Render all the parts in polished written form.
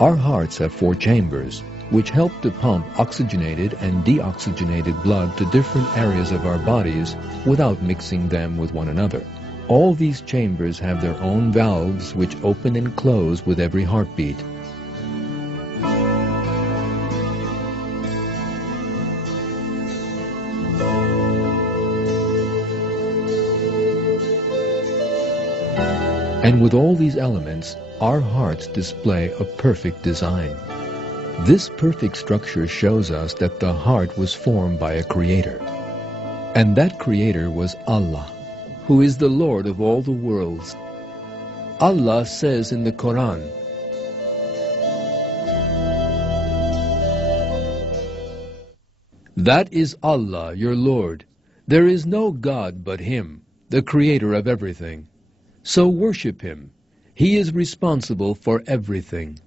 Our hearts have 4 chambers, which help to pump oxygenated and deoxygenated blood to different areas of our bodies without mixing them with one another. All these chambers have their own valves which open and close with every heartbeat. And with all these elements, our hearts display a perfect design. This perfect structure shows us that the heart was formed by a creator. And that creator was Allah, who is the Lord of all the worlds. Allah says in the Quran, "That is Allah, your Lord. There is no God but Him, the creator of everything. So worship Him. He is responsible for everything."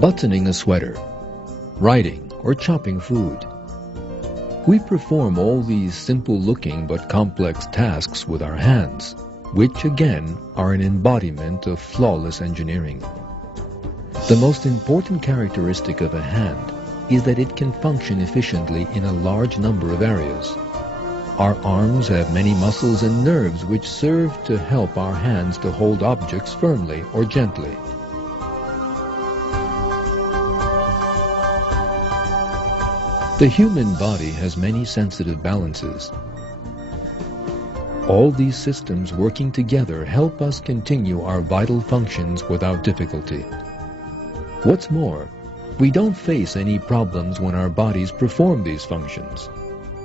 Buttoning a sweater, writing, or chopping food. We perform all these simple-looking but complex tasks with our hands, which again are an embodiment of flawless engineering. The most important characteristic of a hand is that it can function efficiently in a large number of areas. Our arms have many muscles and nerves which serve to help our hands to hold objects firmly or gently. The human body has many sensitive balances. All these systems working together help us continue our vital functions without difficulty. What's more, we don't face any problems when our bodies perform these functions.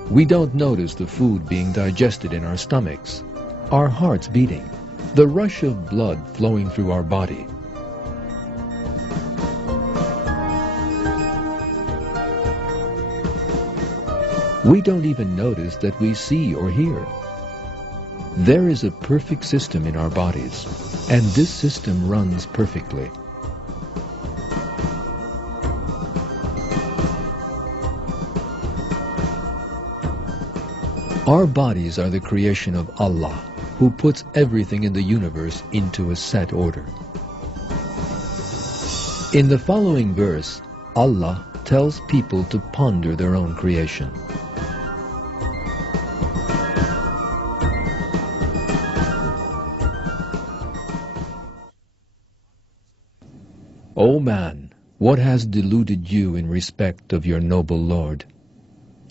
We don't notice the food being digested in our stomachs, our hearts beating, the rush of blood flowing through our body. We don't even notice that we see or hear. There is a perfect system in our bodies, and this system runs perfectly. Our bodies are the creation of Allah, who puts everything in the universe into a set order. In the following verse, Allah tells people to ponder their own creation. O man, what has deluded you in respect of your noble Lord?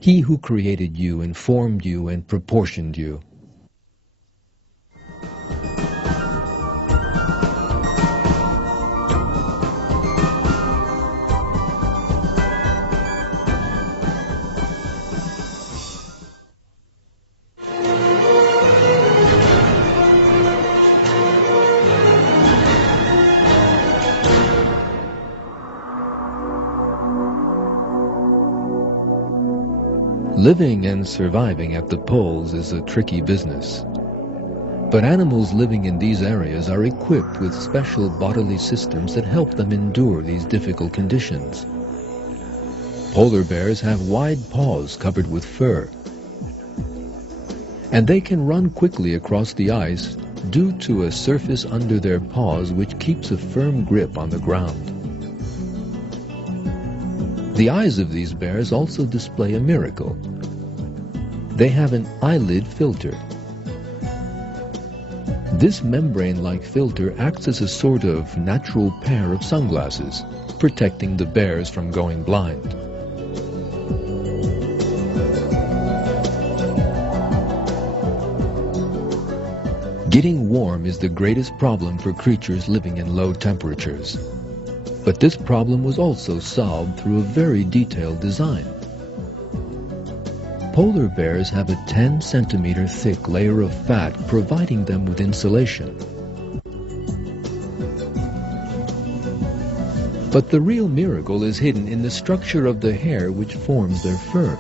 He who created you and formed you and proportioned you. Living and surviving at the poles is a tricky business. But animals living in these areas are equipped with special bodily systems that help them endure these difficult conditions. Polar bears have wide paws covered with fur, and they can run quickly across the ice due to a surface under their paws which keeps a firm grip on the ground. The eyes of these bears also display a miracle. They have an eyelid filter. This membrane-like filter acts as a sort of natural pair of sunglasses, protecting the bears from going blind. Getting warm is the greatest problem for creatures living in low temperatures. But this problem was also solved through a very detailed design. Polar bears have a 10-centimeter thick layer of fat providing them with insulation. But the real miracle is hidden in the structure of the hair which forms their fur.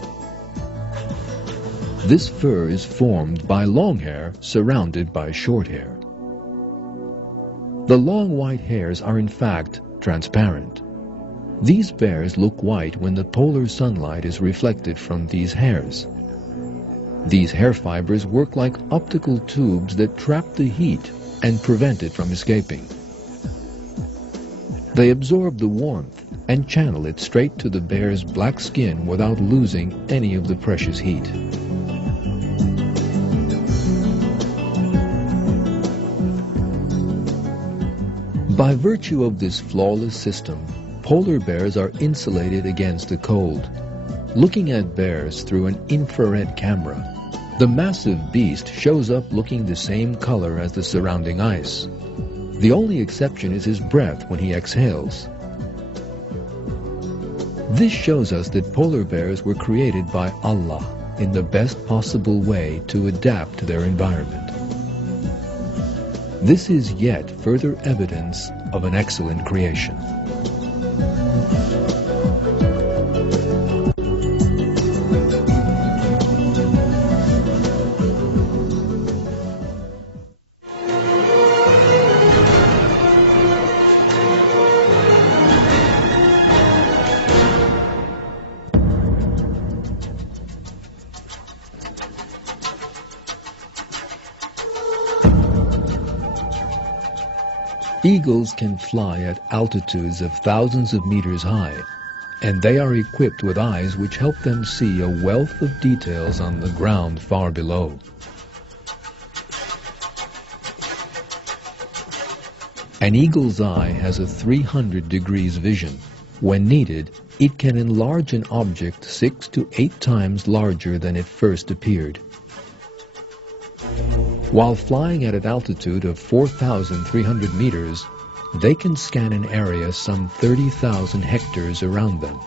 This fur is formed by long hair surrounded by short hair. The long white hairs are in fact transparent. These bears look white when the polar sunlight is reflected from these hairs. These hair fibers work like optical tubes that trap the heat and prevent it from escaping. They absorb the warmth and channel it straight to the bear's black skin without losing any of the precious heat. By virtue of this flawless system, polar bears are insulated against the cold. Looking at bears through an infrared camera, the massive beast shows up looking the same color as the surrounding ice. The only exception is his breath when he exhales. This shows us that polar bears were created by Allah in the best possible way to adapt to their environment. This is yet further evidence of an excellent creation. Eagles can fly at altitudes of thousands of meters high, and they are equipped with eyes which help them see a wealth of details on the ground far below. An eagle's eye has a 300 degrees vision. When needed, it can enlarge an object 6 to 8 times larger than it first appeared. While flying at an altitude of 4,300 meters, they can scan an area some 30,000 hectares around them.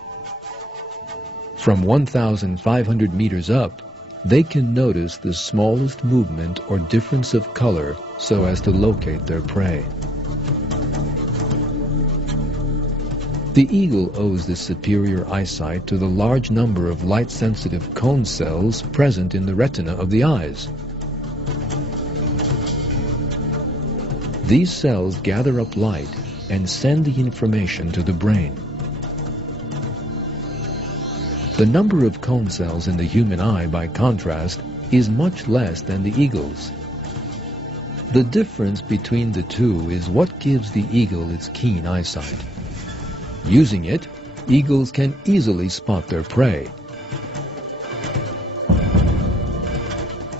From 1,500 meters up, they can notice the smallest movement or difference of color so as to locate their prey. The eagle owes this superior eyesight to the large number of light-sensitive cone cells present in the retina of the eyes. These cells gather up light and send the information to the brain. The number of cone cells in the human eye, by contrast, is much less than the eagle's. The difference between the two is what gives the eagle its keen eyesight. Using it, eagles can easily spot their prey.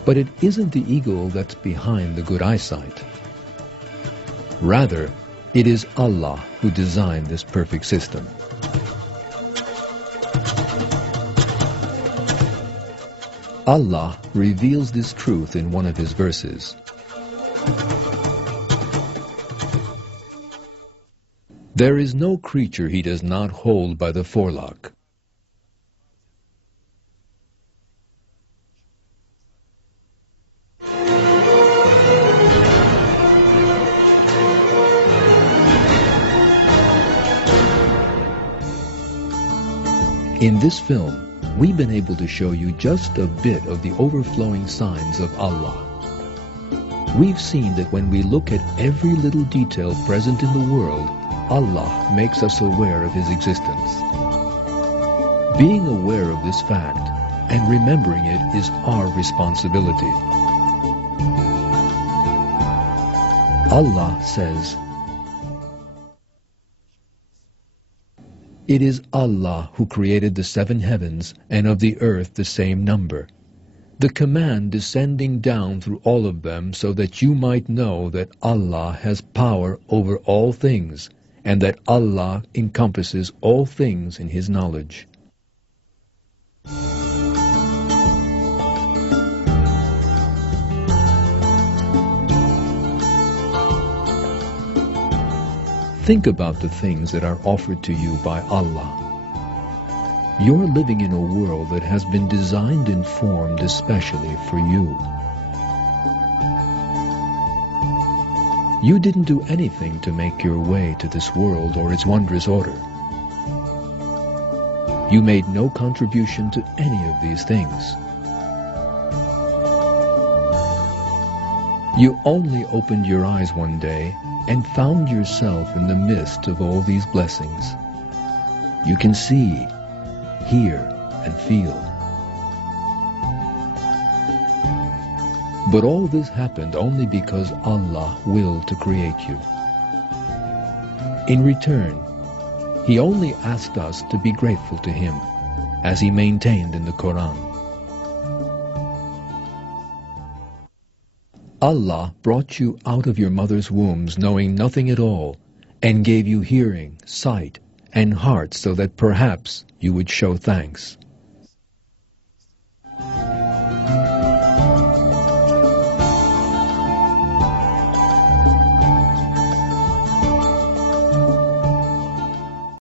But it isn't the eagle that's behind the good eyesight. Rather, it is Allah who designed this perfect system. Allah reveals this truth in one of His verses. There is no creature He does not hold by the forelock. In this film, we've been able to show you just a bit of the overflowing signs of Allah. We've seen that when we look at every little detail present in the world, Allah makes us aware of His existence. Being aware of this fact and remembering it is our responsibility. Allah says, "It is Allah who created the 7 heavens and of the earth the same number, the command descending down through all of them so that you might know that Allah has power over all things and that Allah encompasses all things in His knowledge." Think about the things that are offered to you by Allah. You're living in a world that has been designed and formed especially for you. You didn't do anything to make your way to this world or its wondrous order. You made no contribution to any of these things. You only opened your eyes one day and found yourself in the midst of all these blessings. You can see, hear, and feel. But all this happened only because Allah willed to create you. In return, He only asked us to be grateful to Him, as He maintained in the Quran. Allah brought you out of your mother's wombs knowing nothing at all, and gave you hearing, sight, and heart so that perhaps you would show thanks.